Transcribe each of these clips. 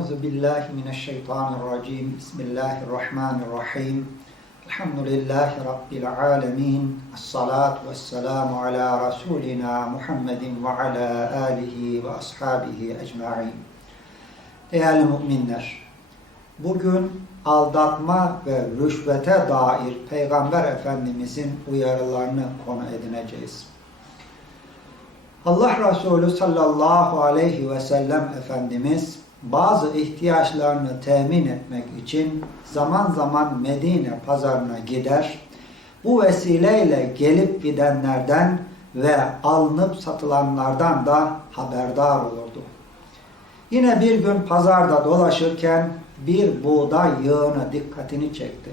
Euzu billahi mineşşeytanirracim. Bismillahirrahmanirrahim. Elhamdülillahi rabbil alamin. Essalatu vesselamu ala rasulina Muhammedin ve ala alihi ve ashabihi ecmaîn. Değerli müminler, bugün aldatma ve rüşvete dair Peygamber Efendimizin uyarılarını konu edineceğiz. Allah Resulü sallallahu aleyhi ve sellem Efendimiz bazı ihtiyaçlarını temin etmek için zaman zaman Medine pazarına gider. Bu vesileyle gelip gidenlerden ve alınıp satılanlardan da haberdar olurdu. Yine bir gün pazarda dolaşırken bir buğday yığını dikkatini çekti.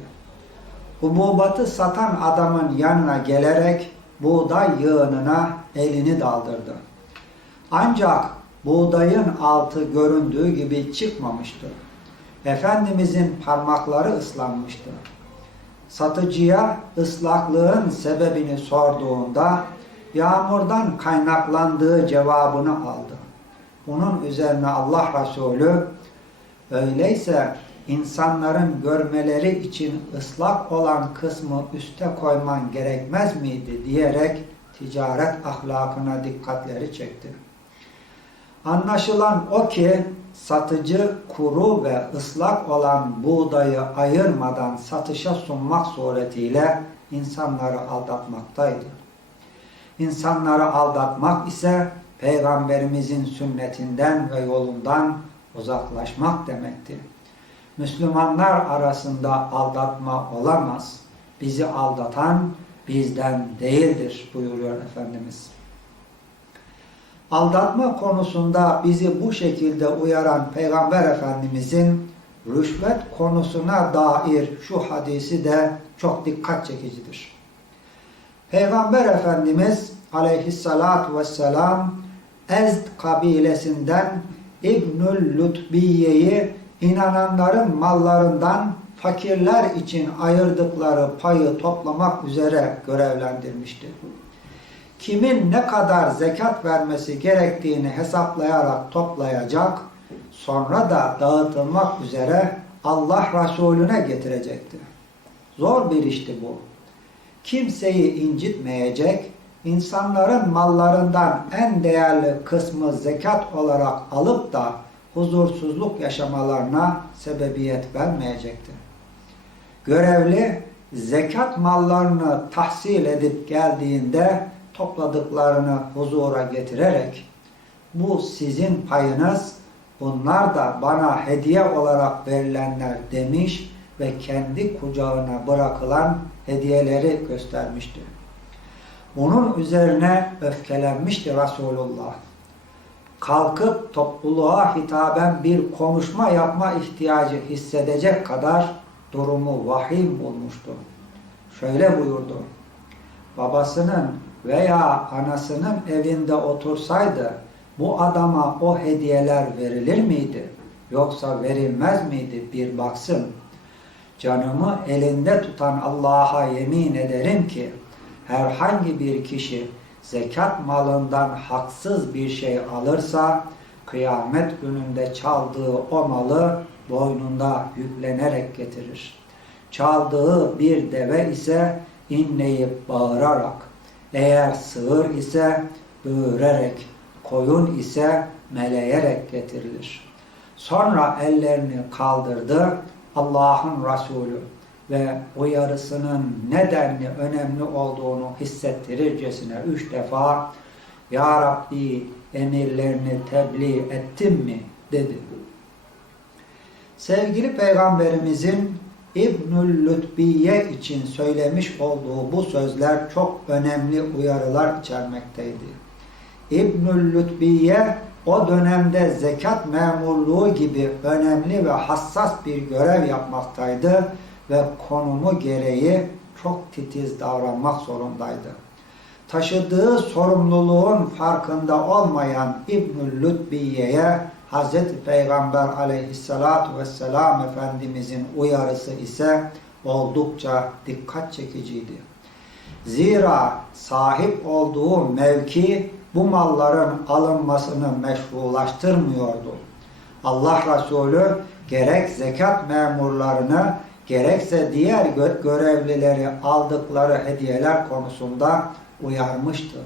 Hububatı satan adamın yanına gelerek buğday yığınına elini daldırdı. Ancak buğdayın altı göründüğü gibi çıkmamıştı. Efendimizin parmakları ıslanmıştı. Satıcıya ıslaklığın sebebini sorduğunda yağmurdan kaynaklandığı cevabını aldı. Bunun üzerine Allah Resulü öyleyse insanların görmeleri için ıslak olan kısmı üste koyman gerekmez miydi diyerek ticaret ahlakına dikkatleri çekti. Anlaşılan o ki satıcı kuru ve ıslak olan buğdayı ayırmadan satışa sunmak suretiyle insanları aldatmaktaydı. İnsanları aldatmak ise Peygamberimizin sünnetinden ve yolundan uzaklaşmak demektir. Müslümanlar arasında aldatma olamaz. Bizi aldatan bizden değildir buyuruyor Efendimiz. Aldatma konusunda bizi bu şekilde uyaran Peygamber Efendimizin rüşvet konusuna dair şu hadisi de çok dikkat çekicidir. Peygamber Efendimiz aleyhissalatu vesselam Ezd kabilesinden İbnül Lütbiye'yi inananların mallarından fakirler için ayırdıkları payı toplamak üzere görevlendirmişti. Kimin ne kadar zekat vermesi gerektiğini hesaplayarak toplayacak, sonra da dağıtılmak üzere Allah Resulüne getirecekti. Zor bir işti bu. Kimseyi incitmeyecek, insanların mallarından en değerli kısmı zekat olarak alıp da huzursuzluk yaşamalarına sebebiyet vermeyecekti. Görevli zekat mallarını tahsil edip geldiğinde topladıklarını huzura getirerek bu sizin payınız bunlar da bana hediye olarak verilenler demiş ve kendi kucağına bırakılan hediyeleri göstermişti. Bunun üzerine öfkelenmişti Resulullah. Kalkıp topluluğa hitaben bir konuşma yapma ihtiyacı hissedecek kadar durumu vahim bulmuştu. Şöyle buyurdu. Babasının veya anasının evinde otursaydı bu adama o hediyeler verilir miydi? Yoksa verilmez miydi? Bir baksın. Canımı elinde tutan Allah'a yemin ederim ki herhangi bir kişi zekat malından haksız bir şey alırsa kıyamet gününde çaldığı o malı boynunda yüklenerek getirir. Çaldığı bir deve ise inleyip bağırarak, eğer sığır ise böğürerek, koyun ise meleyerek getirilir. Sonra ellerini kaldırdı Allah'ın Resulü ve uyarısının nedenli önemli olduğunu hissettirircesine üç defa Ya Rabbi emirlerini tebliğ ettim mi dedi. Sevgili Peygamberimizin İbnül Lütbiye için söylemiş olduğu bu sözler çok önemli uyarılar içermekteydi. İbnül Lütbiye o dönemde zekat memurluğu gibi önemli ve hassas bir görev yapmaktaydı ve konumu gereği çok titiz davranmak zorundaydı. Taşıdığı sorumluluğun farkında olmayan İbnül Lütbiye'ye Hz. Peygamber aleyhissalatu vesselam Efendimizin uyarısı ise oldukça dikkat çekiciydi. Zira sahip olduğu mevki bu malların alınmasını meşrulaştırmıyordu. Allah Resulü gerek zekat memurlarını gerekse diğer gö- görevlileri aldıkları hediyeler konusunda uyarmıştır.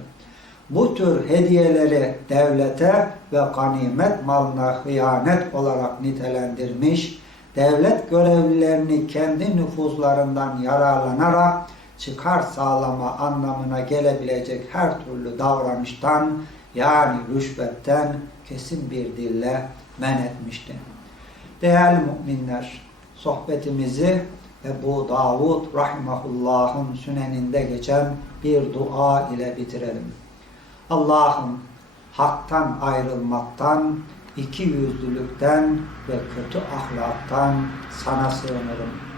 Bu tür hediyeleri devlete ve ganimet malına hıyanet olarak nitelendirmiş, devlet görevlilerini kendi nüfuzlarından yararlanarak çıkar sağlama anlamına gelebilecek her türlü davranıştan yani rüşvetten kesin bir dille men etmişti. Değerli müminler, sohbetimizi Ebu Davud Rahimahullah'ın süneninde geçen bir dua ile bitirelim. Allah'ım haktan ayrılmaktan, iki yüzlülükten ve kötü ahlaktan sana sığınırım.